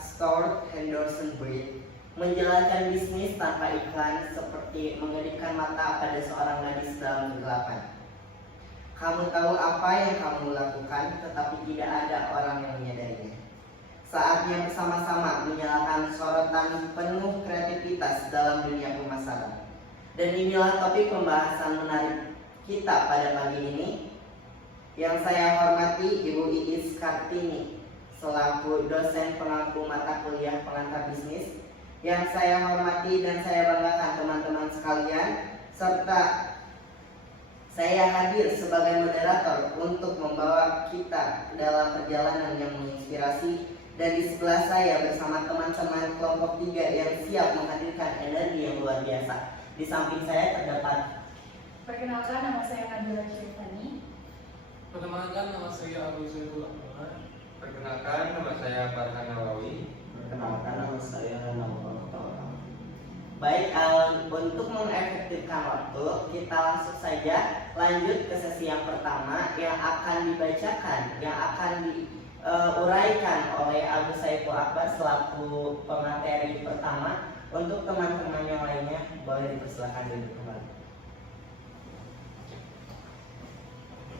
Stuart Henderson Breed menjalankan bisnis tanpa iklan seperti mengedipkan mata pada seorang gadis dalam kegelapan. Kamu tahu apa yang kamu lakukan, tetapi tidak ada orang yang menyadarinya. Saatnya bersama-sama menyalakan sorotan penuh kreativitas dalam dunia pemasaran. Dan inilah topik pembahasan menarik kita pada pagi ini, yang saya hormati Ibu Iis Kartini selaku dosen pengampu mata kuliah pengantar bisnis, yang saya hormati dan saya banggakan teman-teman sekalian, serta saya hadir sebagai moderator untuk membawa kita dalam perjalanan yang menginspirasi. Dan di sebelah saya bersama teman-teman kelompok 3 yang siap menghadirkan energi yang luar biasa. Di samping saya terdapat, perkenalkan, nama saya Nabila Syarifani. Perkenalkan, nama saya Abu Zaidul Ahmad. Perkenalkan, nama saya Farhan Nawawi. Perkenalkan, nama saya Nawal Kutawa. baik, untuk mengefektifkan waktu, kita langsung saja lanjut ke sesi yang pertama yang akan dibacakan, yang akan diuraikan oleh Abu Saiful Akbar selaku pemateri pertama. Untuk teman-teman yang lainnya, boleh dipersilakan duduk kembali.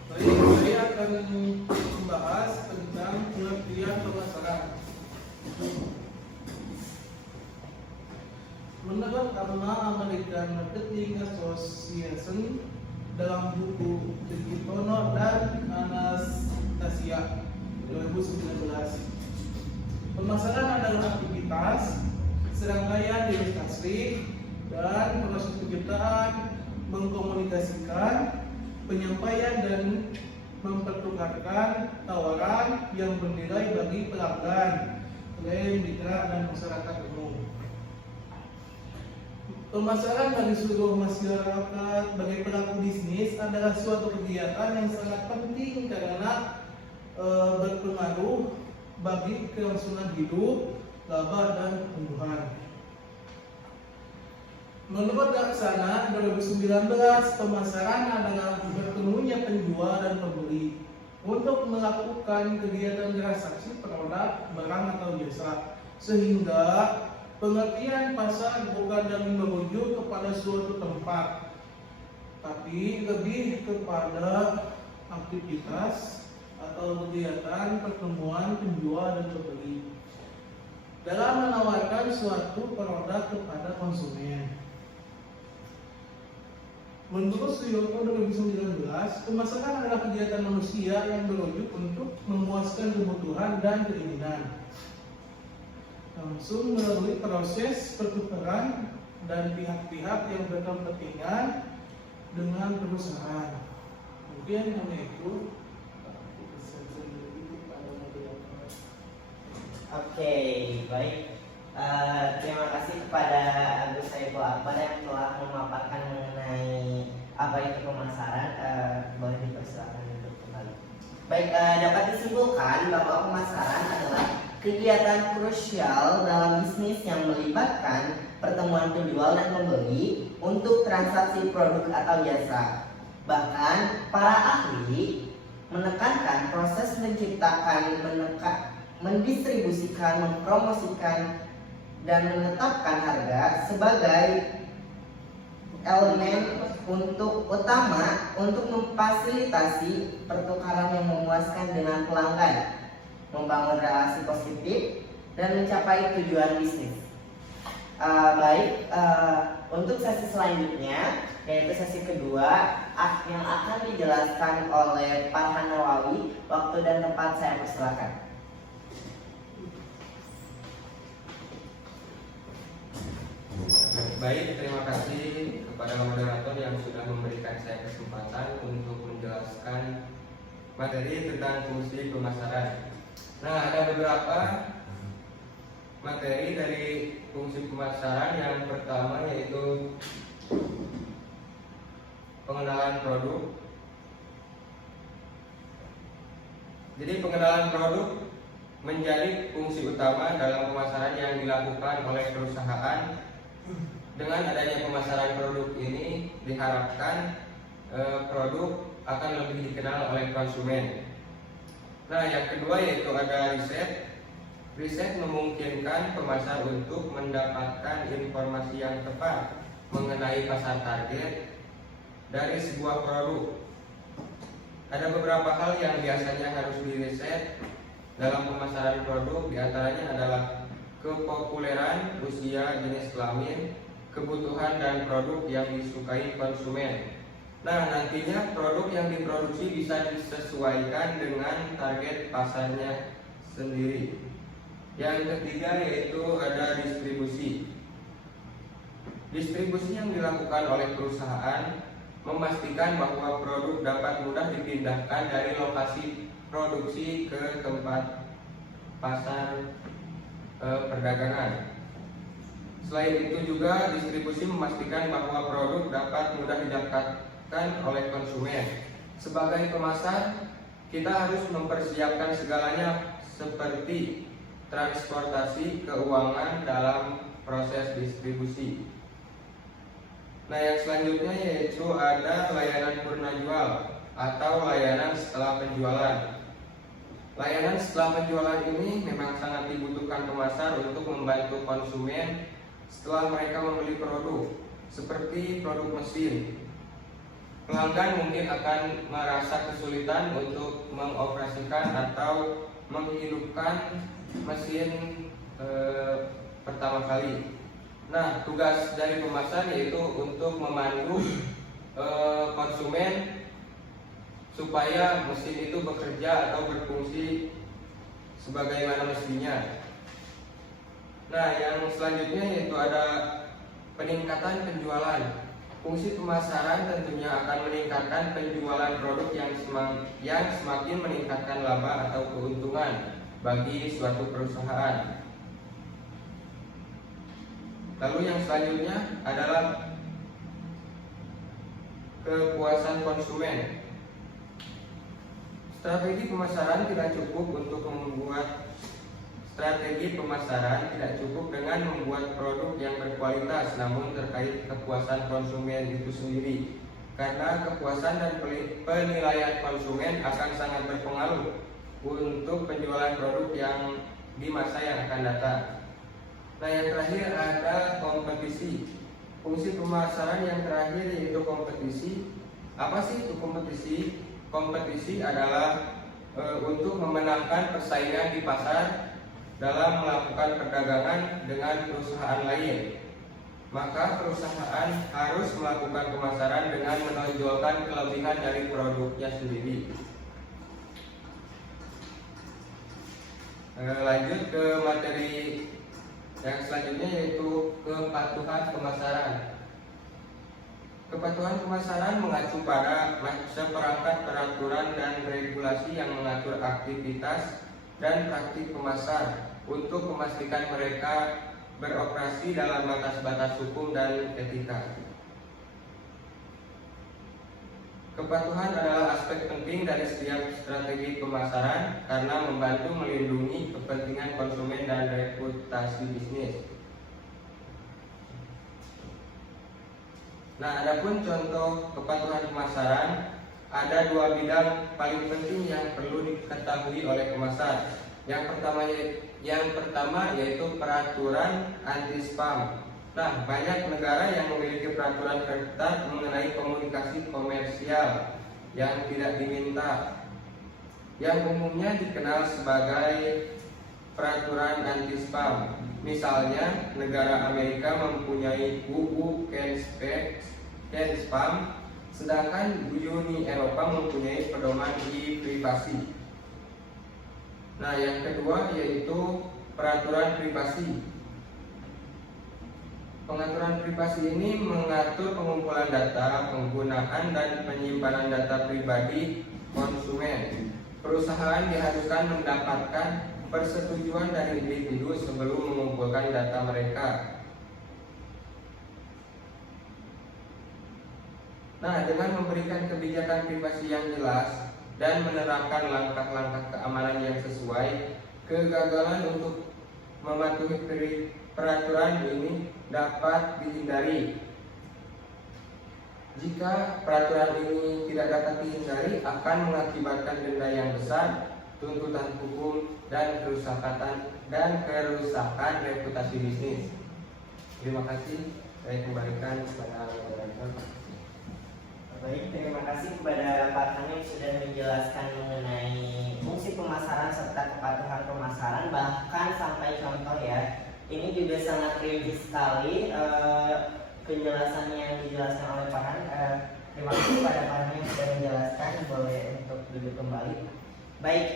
Baik, saya akan membahas tentang pengertian pemasaran. Menurut American Marketing Association dalam buku Digitono dan Anastasia 2019, pemasaran adalah aktivitas serangkaian investasi dan proses penciptaan, mengkomunikasikan, penyampaian dan mempertukarkan tawaran yang bernilai bagi pelanggan, klien, mitra, dan masyarakat umum. Pemasaran bagi seluruh masyarakat bagi pelaku bisnis adalah suatu kegiatan yang sangat penting karena berpengaruh bagi kelangsungan hidup, laba, dan pertumbuhan. Menurut Laksana 2019, pemasaran adalah bertemunya penjual dan pembeli untuk melakukan kegiatan transaksi produk, barang, atau jasa, sehingga pengertian pasar bukan lagi merujuk kepada suatu tempat, tapi lebih kepada aktivitas atau kegiatan pertemuan penjual dan pembeli dalam menawarkan suatu produk kepada konsumen. Menurut Suyoto 2019, pemasaran adalah kegiatan manusia yang merujuk untuk memuaskan kebutuhan dan keinginan langsung melalui proses pertukaran dan pihak-pihak yang berkepentingan dengan perusahaan. Mungkin hanya itu. Oke, baik. Terima kasih kepada Agus Saiful Akbar yang telah memaparkan mengenai apa itu pemasaran. Boleh dipersilakan untuk kembali. Baik, dapat disimpulkan bahwa pemasaran adalah kegiatan krusial dalam bisnis yang melibatkan pertemuan penjual dan pembeli untuk transaksi produk atau jasa. Bahkan para ahli menekankan proses menciptakan, mendistribusikan, mempromosikan, dan menetapkan harga sebagai elemen utama untuk memfasilitasi pertukaran yang memuaskan dengan pelanggan, membangun relasi positif, dan mencapai tujuan bisnis. Untuk sesi selanjutnya, yaitu sesi kedua yang akan dijelaskan oleh Farhan Nawawi. Waktu dan tempat saya persilakan. Baik, terima kasih kepada moderator yang sudah memberikan saya kesempatan untuk menjelaskan materi tentang fungsi pemasaran. Nah, ada beberapa materi dari fungsi pemasaran. Yang pertama yaitu pengenalan produk. Jadi pengenalan produk menjadi fungsi utama dalam pemasaran yang dilakukan oleh perusahaan. Dengan adanya pemasaran produk ini diharapkan produk akan lebih dikenal oleh konsumen. Nah, yang kedua yaitu ada riset. Riset memungkinkan pemasar untuk mendapatkan informasi yang tepat mengenai pasar target dari sebuah produk. Ada beberapa hal yang biasanya harus diriset dalam pemasaran produk, diantaranya adalah kepopuleran, usia, jenis kelamin, kebutuhan dan produk yang disukai konsumen. Nah, nantinya produk yang diproduksi bisa disesuaikan dengan target pasarnya sendiri. Yang ketiga yaitu ada distribusi. Distribusi yang dilakukan oleh perusahaan memastikan bahwa produk dapat mudah dipindahkan dari lokasi produksi ke tempat pasar perdagangan. Selain itu juga distribusi memastikan bahwa produk dapat mudah didapatkan oleh konsumen. Sebagai pemasar, kita harus mempersiapkan segalanya seperti transportasi, keuangan dalam proses distribusi. Nah, yang selanjutnya yaitu ada layanan purna jual atau layanan setelah penjualan. Layanan setelah penjualan ini memang sangat dibutuhkan pemasar untuk membantu konsumen setelah mereka membeli produk, seperti produk mesin. Pelanggan mungkin akan merasa kesulitan untuk mengoperasikan atau menghidupkan mesin pertama kali. Nah, tugas dari pemasar yaitu untuk memandu konsumen supaya mesin itu bekerja atau berfungsi sebagaimana mestinya. Nah, yang selanjutnya yaitu ada peningkatan penjualan. Fungsi pemasaran tentunya akan meningkatkan penjualan produk yang semakin meningkatkan laba atau keuntungan bagi suatu perusahaan. Lalu yang selanjutnya adalah kepuasan konsumen. Strategi pemasaran tidak cukup dengan membuat produk yang berkualitas, namun terkait kepuasan konsumen itu sendiri. Karena kepuasan dan penilaian konsumen akan sangat berpengaruh untuk penjualan produk yang di masa yang akan datang. Nah, yang terakhir ada kompetisi. Fungsi pemasaran yang terakhir yaitu kompetisi. Apa sih itu kompetisi? Kompetisi adalah untuk memenangkan persaingan di pasar dalam melakukan perdagangan dengan perusahaan lain. Maka perusahaan harus melakukan pemasaran dengan menonjolkan kelebihan dari produknya sendiri. Lanjut ke materi yang selanjutnya yaitu kepatuhan pemasaran. Kepatuhan pemasaran mengacu pada seperangkat peraturan dan regulasi yang mengatur aktivitas dan praktik pemasar untuk memastikan mereka beroperasi dalam batas-batas hukum dan etika. Kepatuhan adalah aspek penting dari setiap strategi pemasaran karena membantu melindungi kepentingan konsumen dan reputasi bisnis. Nah, adapun contoh kepatuhan pemasaran, ada dua bidang paling penting yang perlu diketahui oleh pemasar. Yang pertama yaitu peraturan anti spam. Nah, banyak negara yang memiliki peraturan ketat mengenai komunikasi komersial yang tidak diminta, yang umumnya dikenal sebagai peraturan anti spam. Misalnya, negara Amerika mempunyai UU Ken Spam, sedangkan Uni Eropa mempunyai pedoman e-privasi. Nah, yang kedua yaitu peraturan privasi. Pengaturan privasi ini mengatur pengumpulan data, penggunaan dan penyimpanan data pribadi konsumen. Perusahaan diharuskan mendapatkan persetujuan dari individu sebelum mengumpulkan data mereka. Nah, dengan memberikan kebijakan privasi yang jelas dan menerapkan langkah-langkah keamanan yang sesuai, kegagalan untuk mematuhi peraturan ini dapat dihindari. Jika peraturan ini tidak dapat dihindari, akan mengakibatkan denda yang besar, tuntutan hukum, dan dan kerusakan reputasi bisnis. Terima kasih. Saya kembalikan kepada moderator. Baik, terima kasih kepada Pak Kang yang sudah menjelaskan mengenai fungsi pemasaran serta kepatuhan pemasaran, bahkan sampai contoh ya. Ini juga sangat rinci sekali penjelasan yang dijelaskan oleh Pak Han. Terima kasih kepada Pak Han yang sudah menjelaskan, boleh untuk duduk kembali. Baik,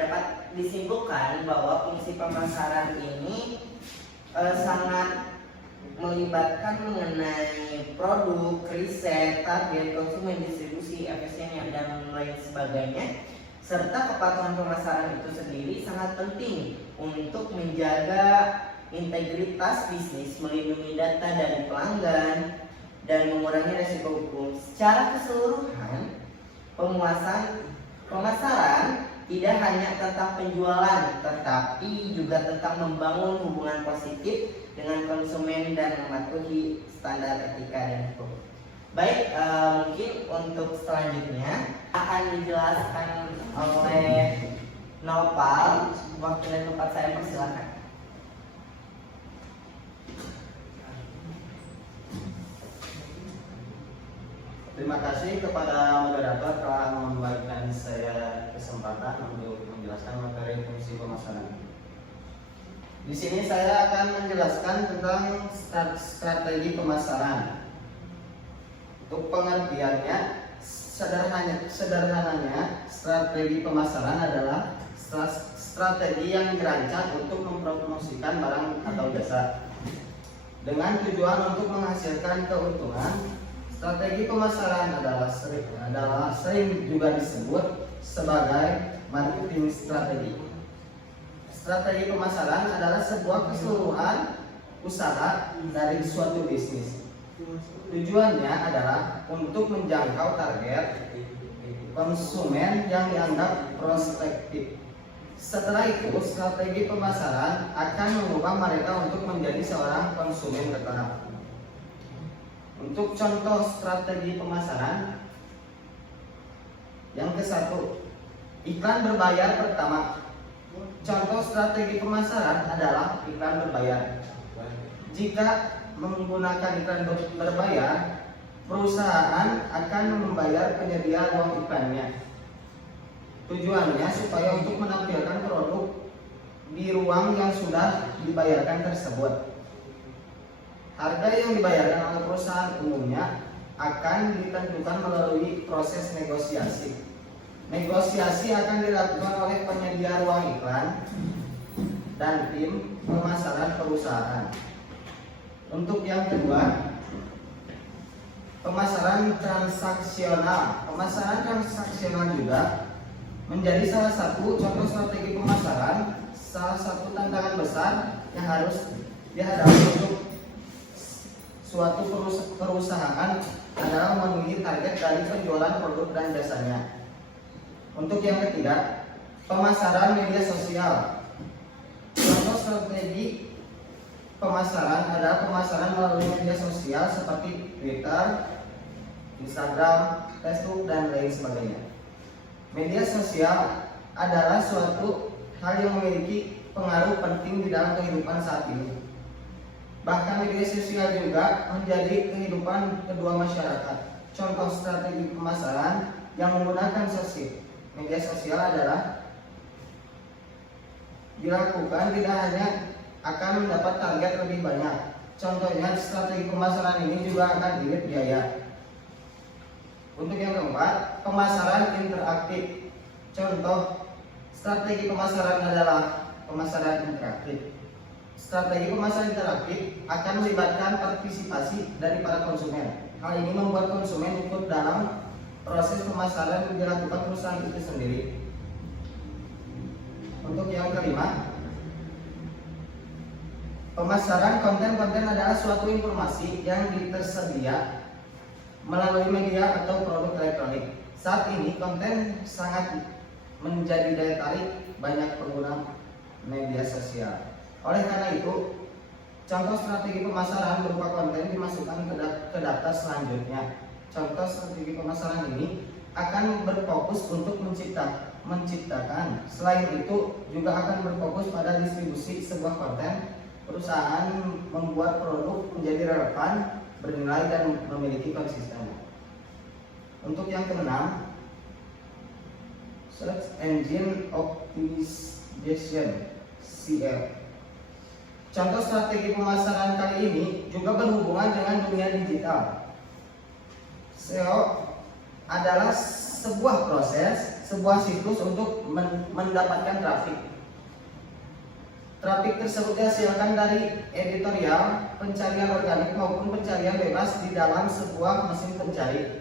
dapat disimpulkan bahwa fungsi pemasaran ini sangat melibatkan mengenai produk, riset, target, konsumen, distribusi, efisiensi, dan lain sebagainya. Serta kepatuhan pemasaran itu sendiri sangat penting untuk menjaga integritas bisnis, melindungi data dari pelanggan, dan mengurangi resiko hukum. Secara keseluruhan, pemasaran tidak hanya tentang penjualan, tetapi juga tentang membangun hubungan positif dengan konsumen dan mematuhi standar etika dan hukum. Baik, mungkin untuk selanjutnya akan dijelaskan oleh Nopal. Waktu dan tempat saya persilakan. Terima kasih kepada moderator telah memberikan saya kesempatan untuk menjelaskan materi fungsi pemasaran. Di sini saya akan menjelaskan tentang strategi pemasaran. Untuk pengertiannya, sederhananya strategi pemasaran adalah strategi yang dirancang untuk mempromosikan barang atau jasa dengan tujuan untuk menghasilkan keuntungan. Strategi pemasaran adalah sering juga disebut sebagai marketing strategi. Strategi pemasaran adalah sebuah keseluruhan usaha dari suatu bisnis. Tujuannya adalah untuk menjangkau target konsumen yang dianggap prospektif. Setelah itu, strategi pemasaran akan mengubah mereka untuk menjadi seorang konsumen tetap. Untuk contoh strategi pemasaran, yang ke-1, iklan berbayar pertama. Contoh strategi pemasaran adalah iklan berbayar. Jika menggunakan iklan berbayar, perusahaan akan membayar penyedia ruang iklannya. Tujuannya supaya untuk menampilkan produk di ruang yang sudah dibayarkan tersebut. Harga yang dibayarkan oleh perusahaan umumnya akan ditentukan melalui proses negosiasi. Negosiasi akan dilakukan oleh penyedia ruang iklan dan tim pemasaran perusahaan. Untuk yang kedua, pemasaran transaksional. Pemasaran transaksional juga menjadi salah satu contoh strategi pemasaran. Salah satu tantangan besar yang harus dihadapi untuk suatu perusahaan adalah memenuhi target dari penjualan produk dan jasanya. Untuk yang ketiga, pemasaran media sosial. Contoh strategi pemasaran adalah pemasaran melalui media sosial seperti Twitter, Instagram, Facebook, dan lain sebagainya. Media sosial adalah suatu hal yang memiliki pengaruh penting di dalam kehidupan saat ini. Bahkan media sosial juga menjadi kehidupan kedua masyarakat. Contoh strategi pemasaran yang menggunakan media sosial adalah dilakukan tidak hanya akan mendapat target lebih banyak. Contohnya strategi pemasaran ini juga akan irit biaya. Untuk yang keempat, pemasaran interaktif. Contoh strategi pemasaran adalah pemasaran interaktif. Strategi pemasaran interaktif akan melibatkan partisipasi dari para konsumen. Hal ini membuat konsumen ikut dalam proses pemasaran yang dilakukan perusahaan itu sendiri. Untuk yang kelima, pemasaran konten-konten adalah suatu informasi yang tersedia melalui media atau produk elektronik. Saat ini konten sangat menjadi daya tarik banyak pengguna media sosial. Oleh karena itu, contoh strategi pemasaran berupa konten dimasukkan ke daftar selanjutnya. Contoh strategi pemasaran ini akan berfokus untuk menciptakan. Selain itu, juga akan berfokus pada distribusi sebuah konten. Perusahaan membuat produk menjadi relevan, bernilai, dan memiliki konsisten. Untuk yang keenam, Search Engine Optimization (SEO). Contoh strategi pemasaran kali ini juga berhubungan dengan dunia digital. SEO adalah sebuah proses, sebuah siklus untuk mendapatkan trafik. Trafik tersebut dihasilkan dari editorial, pencarian organik maupun pencarian bebas di dalam sebuah mesin pencari.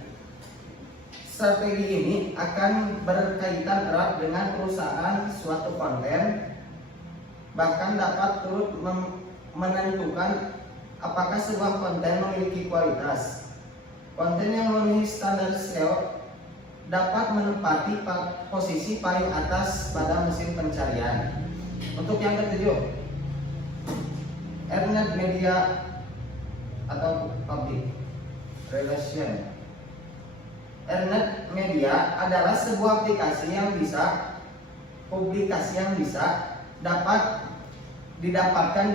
Strategi ini akan berkaitan erat dengan perusahaan suatu konten, bahkan dapat turut menentukan apakah sebuah konten memiliki kualitas. Konten yang memenuhi standar SEO dapat menempati posisi paling atas pada mesin pencarian. Untuk yang ketujuh, Earned Media atau Public Relation. Earned Media adalah sebuah publikasi yang bisa dapat didapatkan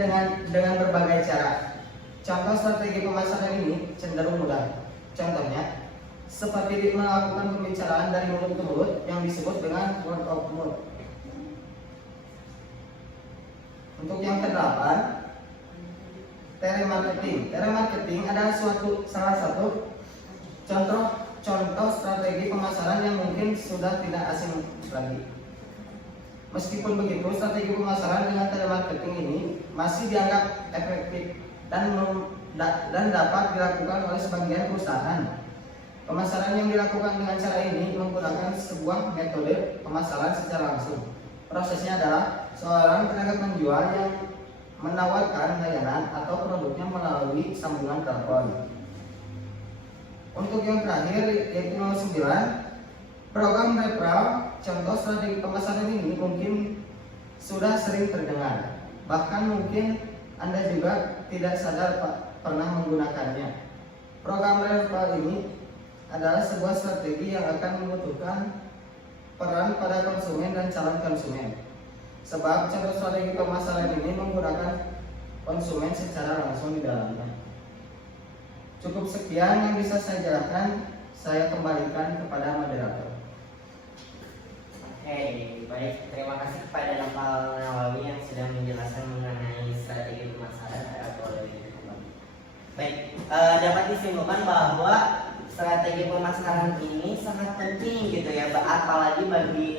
dengan berbagai cara. Contoh strategi pemasaran ini cenderung mudah. Contohnya, seperti melakukan pembicaraan dari mulut ke mulut yang disebut dengan word of mouth. Untuk yang kedelapan, telemarketing. Telemarketing adalah salah satu contoh strategi pemasaran yang mungkin sudah tidak asing lagi. Meskipun begitu, strategi pemasaran dengan telemarketing ini masih dianggap efektif dan dapat dilakukan oleh sebagian perusahaan. Pemasaran yang dilakukan dengan cara ini menggunakan sebuah metode pemasaran secara langsung. Prosesnya adalah seorang tenaga penjual yang menawarkan layanan atau produknya melalui sambungan telepon. Untuk yang terakhir, yaitu nomor 9, program referral. Contoh strategi pemasaran ini mungkin sudah sering terdengar, bahkan mungkin Anda juga tidak sadar pernah menggunakannya. Program referral ini adalah sebuah strategi yang akan membutuhkan peran pada konsumen dan calon konsumen. Sebab contoh strategi pemasaran ini menggunakan konsumen secara langsung di dalamnya. Cukup sekian yang bisa saya jelaskan. Saya kembalikan kepada moderator. Oke, baik. Terima kasih kepada Nopal Nawawi yang sudah menjelaskan mengenai strategi pemasaran. Baik, dapat disimpulkan bahwa strategi pemasaran ini sangat penting gitu ya, apalagi bagi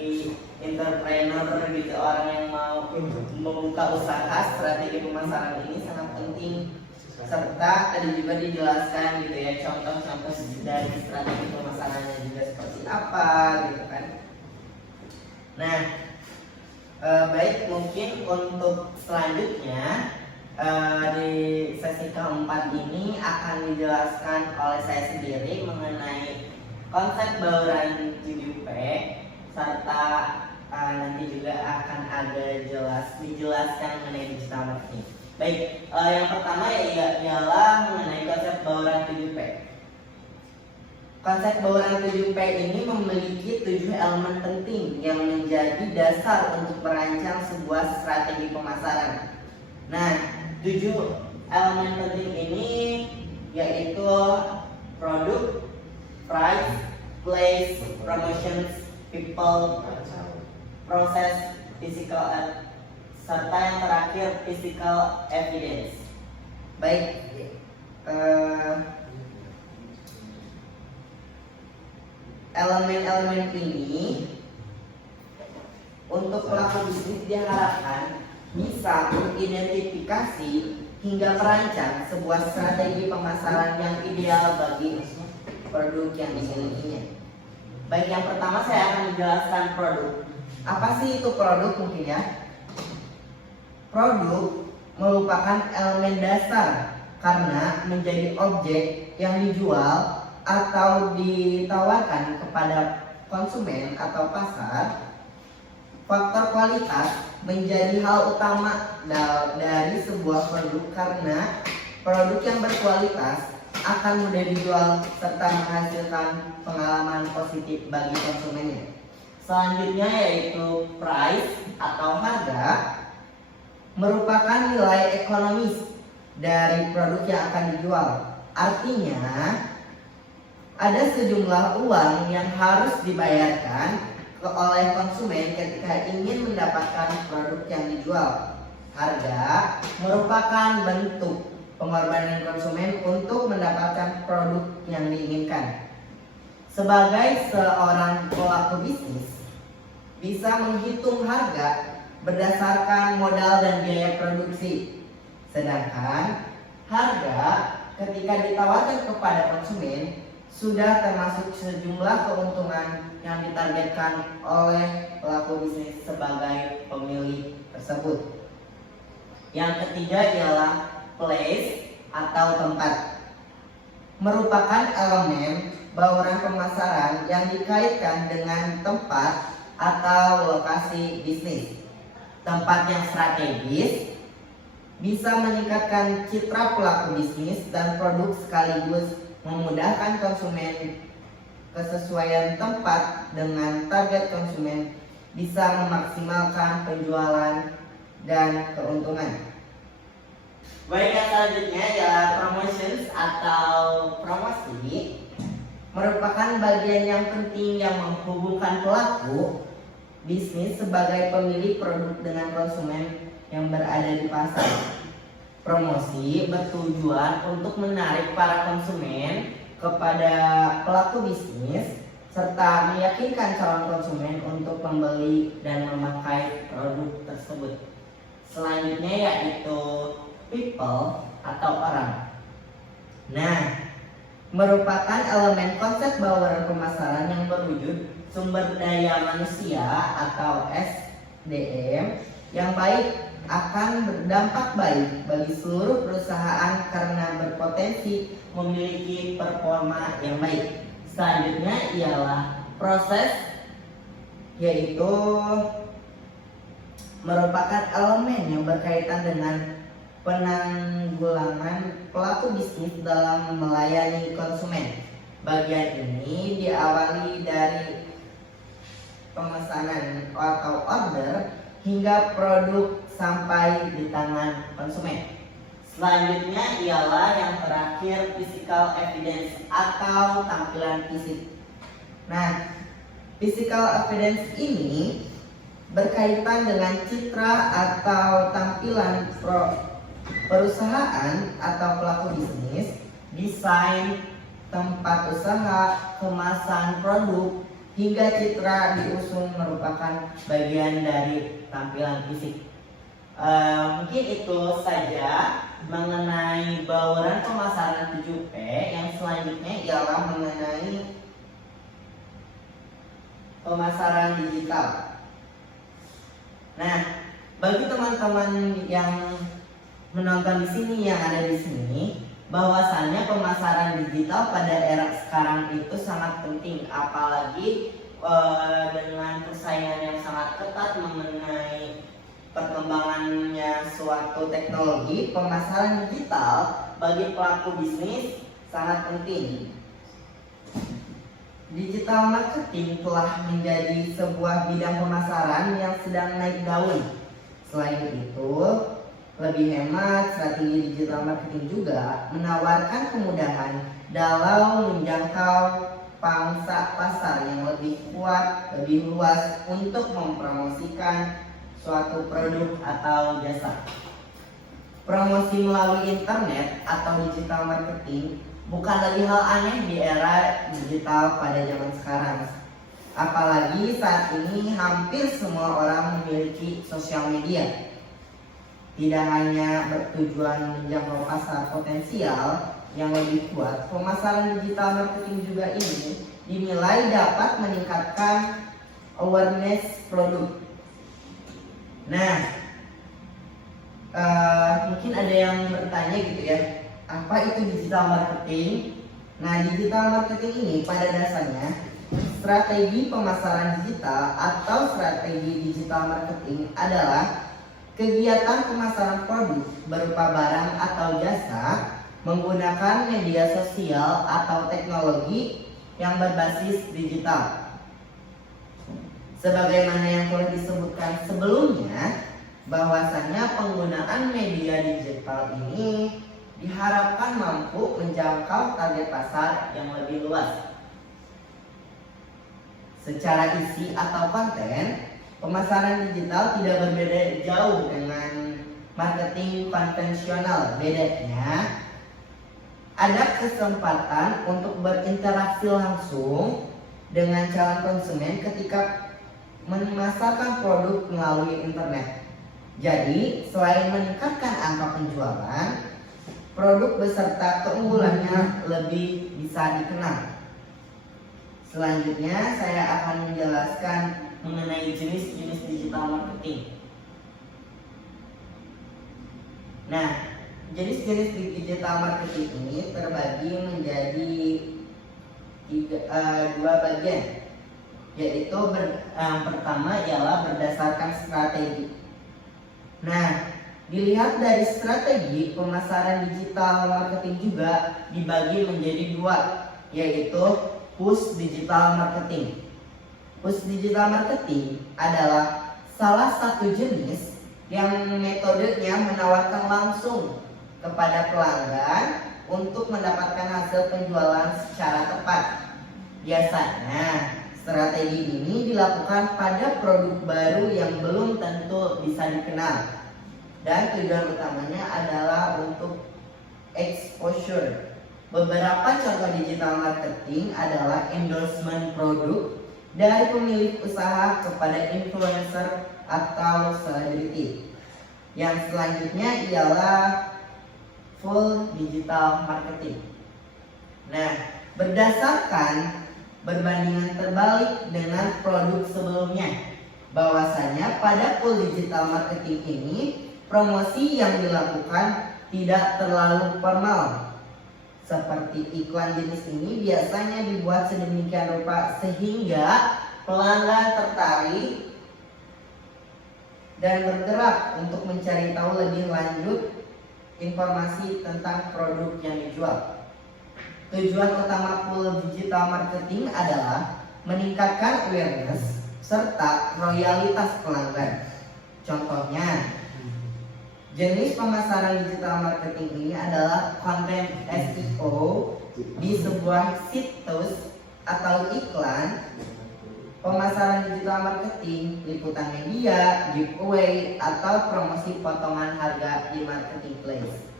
entrepreneur gitu, orang yang mau membuka usaha. Strategi pemasaran ini sangat penting, serta ada juga dijelaskan gitu ya contoh-contoh dari strategi pemasarannya juga seperti apa gitu kan. Nah, baik, mungkin untuk selanjutnya di sesi keempat ini akan dijelaskan oleh saya sendiri mengenai konsep bauran 7P, serta nanti juga akan ada dijelaskan mengenai digital marketing. Baik, yang pertama ialah mengenai konsep bauran 7P. Konsep bauran 7P ini memiliki 7 elemen penting yang menjadi dasar untuk merancang sebuah strategi pemasaran. Nah, 7 elemen penting ini yaitu produk, price, place, promotions, people, proses, physical, serta yang terakhir physical evidence. Baik, elemen-elemen ini untuk pelaku bisnis diharapkan bisa mengidentifikasi hingga merancang sebuah strategi pemasaran yang ideal bagi produk yang dimilikinya. Baik, yang pertama saya akan menjelaskan produk. Apa sih itu produk mungkin ya? Produk merupakan elemen dasar karena menjadi objek yang dijual atau ditawarkan kepada konsumen atau pasar. Faktor kualitas menjadi hal utama dari sebuah produk karena produk yang berkualitas akan mudah dijual serta menghasilkan pengalaman positif bagi konsumennya. Selanjutnya yaitu price atau harga, merupakan nilai ekonomis dari produk yang akan dijual. Artinya, ada sejumlah uang yang harus dibayarkan oleh konsumen ketika ingin mendapatkan produk yang dijual. Harga merupakan bentuk pengorbanan konsumen untuk mendapatkan produk yang diinginkan. Sebagai seorang pelaku bisnis, bisa menghitung harga berdasarkan modal dan biaya produksi. Sedangkan harga ketika ditawarkan kepada konsumen sudah termasuk sejumlah keuntungan yang ditargetkan oleh pelaku bisnis sebagai pemilik tersebut. Yang ketiga ialah place atau tempat. Merupakan elemen bauran pemasaran yang dikaitkan dengan tempat atau lokasi bisnis. Tempat yang strategis bisa meningkatkan citra pelaku bisnis dan produk sekaligus memudahkan konsumen. Kesesuaian tempat dengan target konsumen bisa memaksimalkan penjualan dan keuntungan. Baik, yang selanjutnya adalah promotions atau promosi. Merupakan bagian yang penting yang menghubungkan pelaku bisnis sebagai pemilik produk dengan konsumen yang berada di pasar. Promosi bertujuan untuk menarik para konsumen kepada pelaku bisnis serta meyakinkan calon konsumen untuk membeli dan memakai produk tersebut. Selanjutnya yaitu people atau orang. Nah, merupakan elemen konsep bauran pemasaran yang berwujud sumber daya manusia atau SDM yang baik akan berdampak baik bagi seluruh perusahaan karena berpotensi memiliki performa yang baik. Selanjutnya ialah proses, yaitu merupakan elemen yang berkaitan dengan penanggulangan pelaku bisnis dalam melayani konsumen. Bagian ini diawali dari pemesanan atau order hingga produk sampai di tangan konsumen. Selanjutnya ialah yang terakhir physical evidence atau tampilan fisik. Nah, physical evidence ini berkaitan dengan citra atau tampilan perusahaan atau pelaku bisnis, desain tempat usaha, kemasan produk, hingga citra diusung merupakan bagian dari tampilan fisik. Mungkin itu saja mengenai bauran pemasaran 7P. Yang selanjutnya ialah mengenai pemasaran digital. Nah, bagi teman-teman yang menonton di sini, yang ada di sini, bahwasannya pemasaran digital pada era sekarang itu sangat penting, apalagi dengan persaingan yang sangat ketat mengenai perkembangannya suatu teknologi. Pemasaran digital bagi pelaku bisnis sangat penting. Digital marketing telah menjadi sebuah bidang pemasaran yang sedang naik daun. Selain itu, lebih hemat, strategi digital marketing juga menawarkan kemudahan dalam menjangkau pangsa pasar yang lebih kuat, lebih luas untuk mempromosikan suatu produk atau jasa. Promosi melalui internet atau digital marketing bukan lagi hal aneh di era digital pada zaman sekarang. Apalagi saat ini hampir semua orang memiliki sosial media. Tidak hanya bertujuan menjangkau pasar potensial yang lebih kuat, pemasaran digital marketing juga ini dinilai dapat meningkatkan awareness produk. Nah, mungkin ada yang bertanya gitu ya, apa itu digital marketing? Nah, digital marketing ini pada dasarnya strategi pemasaran digital atau strategi digital marketing adalah kegiatan pemasaran produk berupa barang atau jasa menggunakan media sosial atau teknologi yang berbasis digital. Sebagaimana yang telah disebutkan sebelumnya, bahwasanya penggunaan media digital ini diharapkan mampu menjangkau target pasar yang lebih luas. Secara isi atau konten, pemasaran digital tidak berbeda jauh dengan marketing konvensional. Bedanya, ada kesempatan untuk berinteraksi langsung dengan calon konsumen ketika memasarkan produk melalui internet. Jadi, selain meningkatkan angka penjualan, produk beserta keunggulannya lebih bisa dikenal. Selanjutnya, saya akan menjelaskan mengenai jenis-jenis digital marketing. Nah, jenis-jenis digital marketing ini terbagi menjadi dua bagian, yaitu pertama ialah berdasarkan strategi. Nah, dilihat dari strategi pemasaran digital marketing juga dibagi menjadi dua, yaitu push digital marketing. Push digital marketing adalah salah satu jenis yang metodenya menawarkan langsung kepada pelanggan untuk mendapatkan hasil penjualan secara tepat. Biasanya, strategi ini dilakukan pada produk baru yang belum tentu bisa dikenal, dan tujuan utamanya adalah untuk exposure. Beberapa contoh digital marketing adalah endorsement produk dari pemilik usaha kepada influencer atau selebriti. Yang selanjutnya ialah full digital marketing. Nah, berdasarkan berbandingan terbalik dengan produk sebelumnya, bahwasanya pada full digital marketing ini promosi yang dilakukan tidak terlalu formal. Seperti iklan jenis ini biasanya dibuat sedemikian rupa sehingga pelanggan tertarik dan bergerak untuk mencari tahu lebih lanjut informasi tentang produk yang dijual. Tujuan utama full digital marketing adalah meningkatkan awareness serta loyalitas pelanggan. Contohnya, jenis pemasaran digital marketing ini adalah konten SEO di sebuah situs atau iklan, pemasaran digital marketing, liputan media, giveaway, atau promosi potongan harga di marketplace.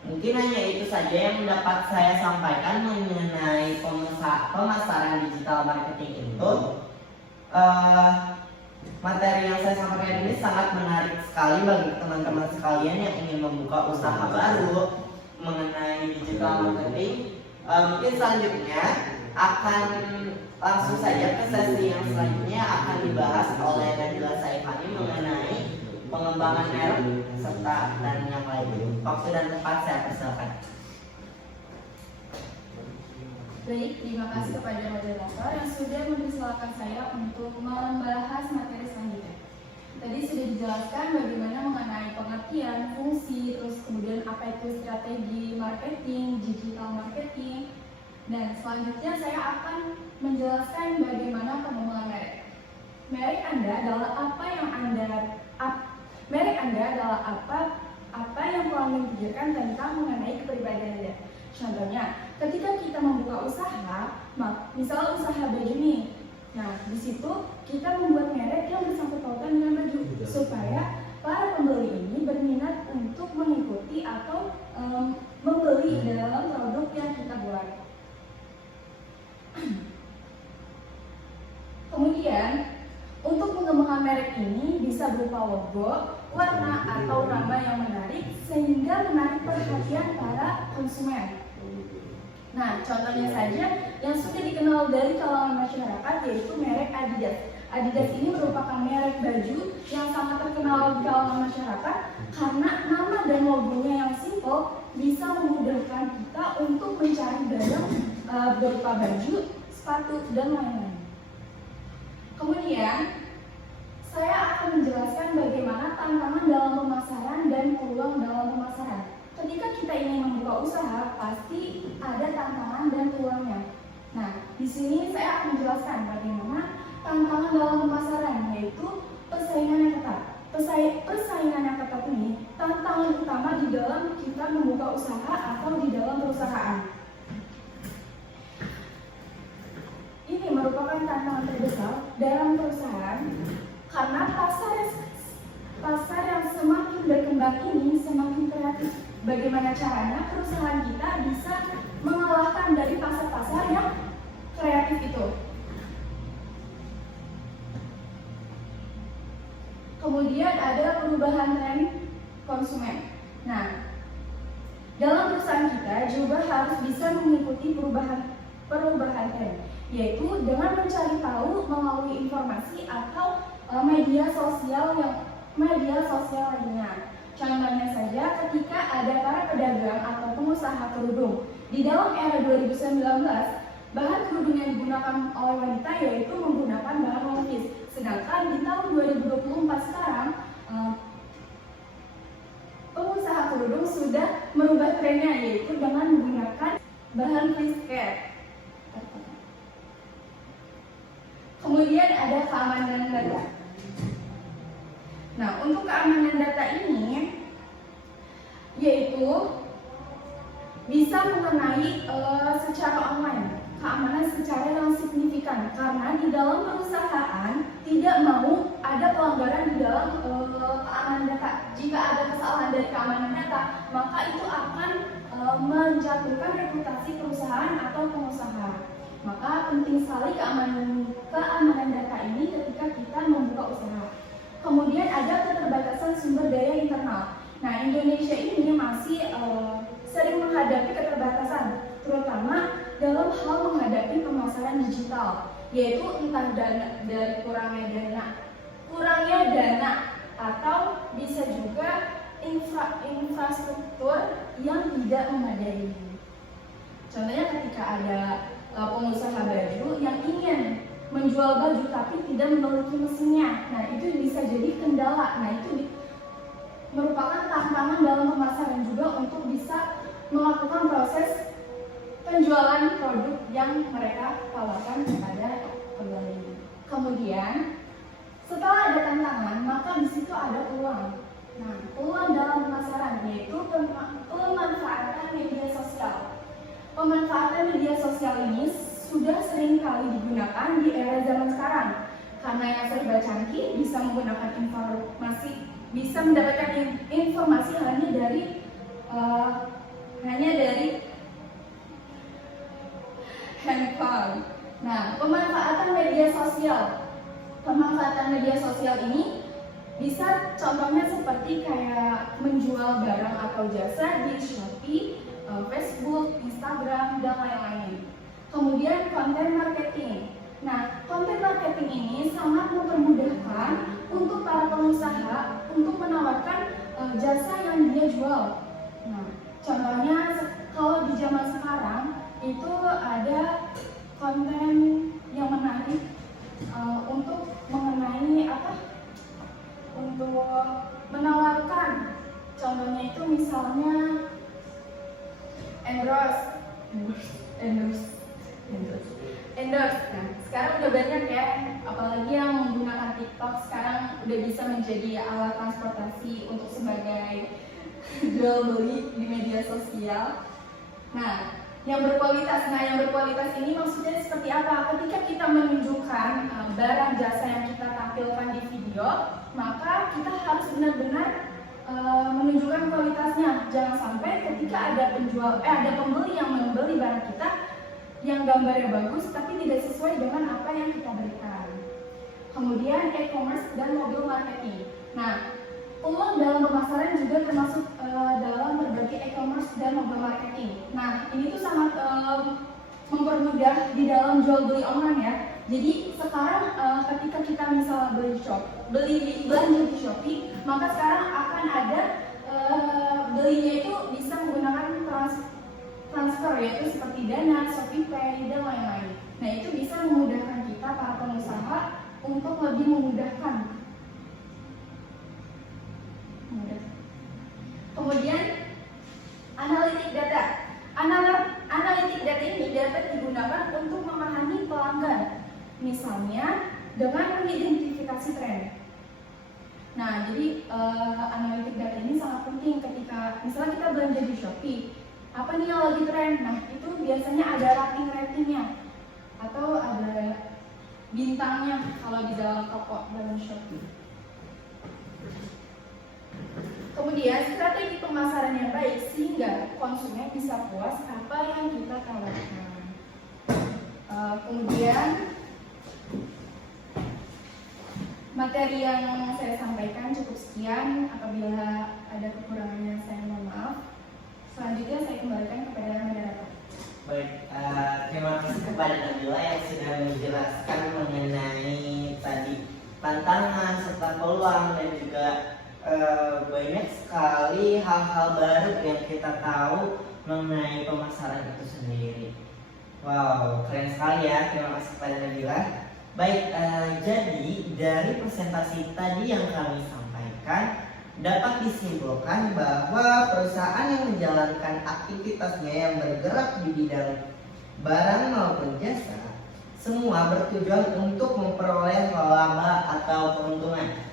Mungkin hanya itu saja yang dapat saya sampaikan mengenai pemasaran digital marketing itu. Materi yang saya sampaikan ini sangat menarik sekali bagi teman-teman sekalian yang ingin membuka usaha baru mengenai digital marketing. Mungkin selanjutnya akan langsung saja ke sesi yang selanjutnya akan dibahas oleh Nadila Saifani mengenai pengembangan merek serta dan yang lain. Waktu dan tempat saya persilakan. Baik, terima kasih kepada moderator yang sudah mempersilahkan saya untuk membahas materi selanjutnya. Tadi sudah dijelaskan bagaimana mengenai pengertian, fungsi, terus kemudian apa itu strategi marketing, digital marketing. Dan selanjutnya saya akan menjelaskan bagaimana pengembangan merek. Merek Anda adalah apa yang merek Anda adalah apa yang pelanggan pikirkan tentang mengenai kepribadian Anda. Contohnya, ketika kita membuka usaha, misalnya usaha baju nih. Nah, di situ kita membuat merek yang bersangkut pautan dengan baju supaya para pembeli ini berminat untuk mengikuti atau membeli dalam produk yang kita buat. Kemudian, untuk mengembangkan merek ini bisa berupa logo, warna, atau nama yang menarik sehingga menarik perhatian para konsumen. Nah, contohnya saja yang sudah dikenal dari kalangan masyarakat yaitu merek Adidas. Adidas ini merupakan merek baju yang sangat terkenal di kalangan masyarakat karena nama dan logonya yang simple bisa memudahkan kita untuk mencari barang berupa baju, sepatu, dan lain-lain. Kemudian, saya akan menjelaskan bagaimana tantangan dalam pemasaran dan peluang dalam pemasaran. Ketika kita ingin membuka usaha, pasti ada tantangan dan peluangnya. Nah, di sini saya akan menjelaskan bagaimana tantangan dalam pemasaran, yaitu persaingan yang ketat. Persaingan yang ketat ini tantangan utama di dalam kita membuka usaha atau di dalam perusahaan. Ini merupakan tantangan terbesar dalam perusahaan karena pasar yang semakin berkembang ini semakin kreatif. Bagaimana caranya perusahaan kita bisa mengalahkan dari pasar-pasar yang kreatif itu? Kemudian ada perubahan tren konsumen. Nah, dalam perusahaan kita juga harus bisa mengikuti perubahan tren, yaitu dengan mencari tahu melalui informasi atau media sosial lainnya. Contohnya saja ketika ada para pedagang atau pengusaha kerudung. Di dalam era 2019, bahan kerudung yang digunakan oleh wanita yaitu menggunakan bahan melukis. Sedangkan di tahun 2024 sekarang, pengusaha kerudung sudah merubah trennya yaitu dengan menggunakan bahan skincare. Kemudian ada keamanan data. Nah, untuk keamanan data ini yaitu bisa mengenai secara online, keamanan secara yang signifikan karena di dalam perusahaan tidak mau ada pelanggaran di dalam keamanan data. Jika ada kesalahan dari keamanan data, maka itu akan menjatuhkan reputasi perusahaan atau pengusaha. Maka penting sekali keamanan data ini ketika kita membuka usaha. Kemudian ada keterbatasan sumber daya internal. Nah, Indonesia ini masih sering menghadapi keterbatasan, terutama dalam hal menghadapi pemasaran digital, yaitu entah dari kurangnya dana atau bisa juga infrastruktur yang tidak memadai. Contohnya ketika ada pengusaha baju yang ingin menjual baju tapi tidak memiliki mesinnya, nah itu bisa jadi kendala. Nah itu merupakan tantangan dalam pemasaran juga untuk bisa melakukan proses penjualan produk yang mereka tawarkan kepada pembeli. Kemudian setelah ada tantangan, maka di situ ada peluang. Nah, peluang dalam pemasaran yaitu pemanfaatan media sosial. Pemanfaatan media sosial ini sudah sering kali digunakan di era zaman sekarang karena yang serba canggih, bisa menggunakan bisa mendapatkan informasi hanya dari handphone. Nah, pemanfaatan media sosial ini bisa contohnya seperti kayak menjual barang atau jasa di Shopee, Facebook, Instagram, dan lain-lain. Kemudian konten marketing. Nah, konten marketing ini sangat mempermudahkan untuk para pengusaha untuk menawarkan jasa yang dia jual. Nah, contohnya kalau di zaman sekarang itu ada konten yang menarik untuk mengenai untuk menawarkan. Contohnya itu misalnya endorse. Nah, sekarang udah banyak ya, apalagi yang menggunakan TikTok sekarang udah bisa menjadi alat transportasi untuk sebagai jual beli di media sosial. Nah, yang berkualitas ini maksudnya seperti apa? Ketika kita menunjukkan barang jasa yang kita tampilkan di video, maka kita harus benar-benar menunjukkan kualitasnya. Jangan sampai ketika ada pembeli yang membeli barang kita yang gambarnya bagus tapi tidak sesuai dengan apa yang kita berikan. Kemudian e-commerce dan mobile marketing. Nah, peluang dalam pemasaran juga termasuk dalam berbagai e-commerce dan mobile marketing. Nah, ini tuh sangat mempermudah di dalam jual beli online ya. Jadi sekarang ketika kita misalnya belanja di Shopee, maka sekarang akan ada belinya itu bisa menggunakan transfer yaitu seperti Dana, ShopeePay, dan lain-lain. Nah, itu bisa memudahkan kita para pengusaha untuk lebih memudahkan. Kemudian analitik data. Analitik data ini dapat digunakan untuk memahami pelanggan. Misalnya dengan mengidentifikasi tren. Nah, jadi analitik data ini sangat penting ketika misalnya kita belanja di Shopee. Apa nih yang lagi tren? Nah, itu biasanya ada ratingnya atau ada bintangnya kalau di dalam toko dalam Shopee. Kemudian strategi pemasaran yang baik sehingga konsumen bisa puas apa yang kita tawarkan. Kemudian materi yang saya sampaikan cukup sekian. Apabila ada kekurangannya saya mohon maaf. Selanjutnya saya kembalikan kepada moderator. Baik, terima kasih kepada Nabila yang sudah menjelaskan mengenai tadi tantangan serta peluang dan juga banyak sekali hal-hal baru yang kita tahu mengenai pemasaran itu sendiri. Wow, keren sekali ya. Terima kasih kepada Nabila. Baik, jadi dari presentasi tadi yang kami sampaikan dapat disimpulkan bahwa perusahaan yang menjalankan aktivitasnya yang bergerak di bidang barang maupun jasa semua bertujuan untuk memperoleh laba atau keuntungan.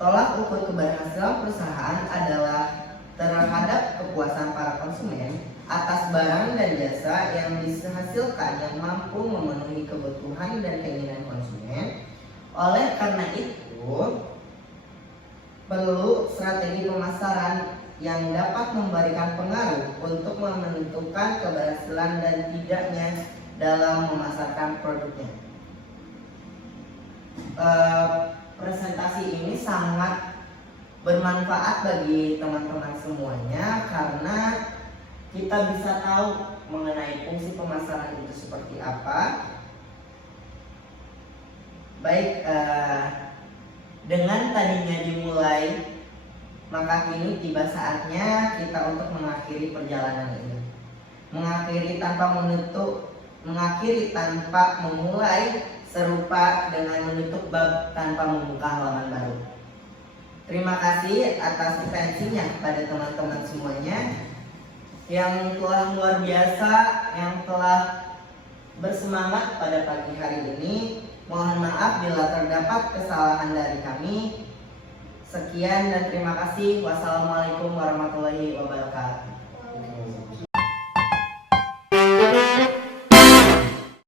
Tolak ukur keberhasilan perusahaan adalah terhadap kepuasan para konsumen atas barang dan jasa yang dihasilkan yang mampu memenuhi kebutuhan dan keinginan konsumen. Oleh karena itu, perlu strategi pemasaran yang dapat memberikan pengaruh untuk menentukan keberhasilan dan tidaknya dalam memasarkan produknya. Presentasi ini sangat bermanfaat bagi teman-teman semuanya karena kita bisa tahu mengenai fungsi pemasaran itu seperti apa. Baik, dengan tadinya dimulai, maka kini tiba saatnya kita untuk mengakhiri perjalanan ini. Mengakhiri tanpa memulai, serupa dengan menutup bab tanpa membuka halaman baru. Terima kasih atas atensinya kepada teman-teman semuanya yang telah luar biasa, yang telah bersemangat pada pagi hari ini. Mohon maaf bila terdapat kesalahan dari kami. Sekian dan terima kasih. Wassalamualaikum warahmatullahi wabarakatuh.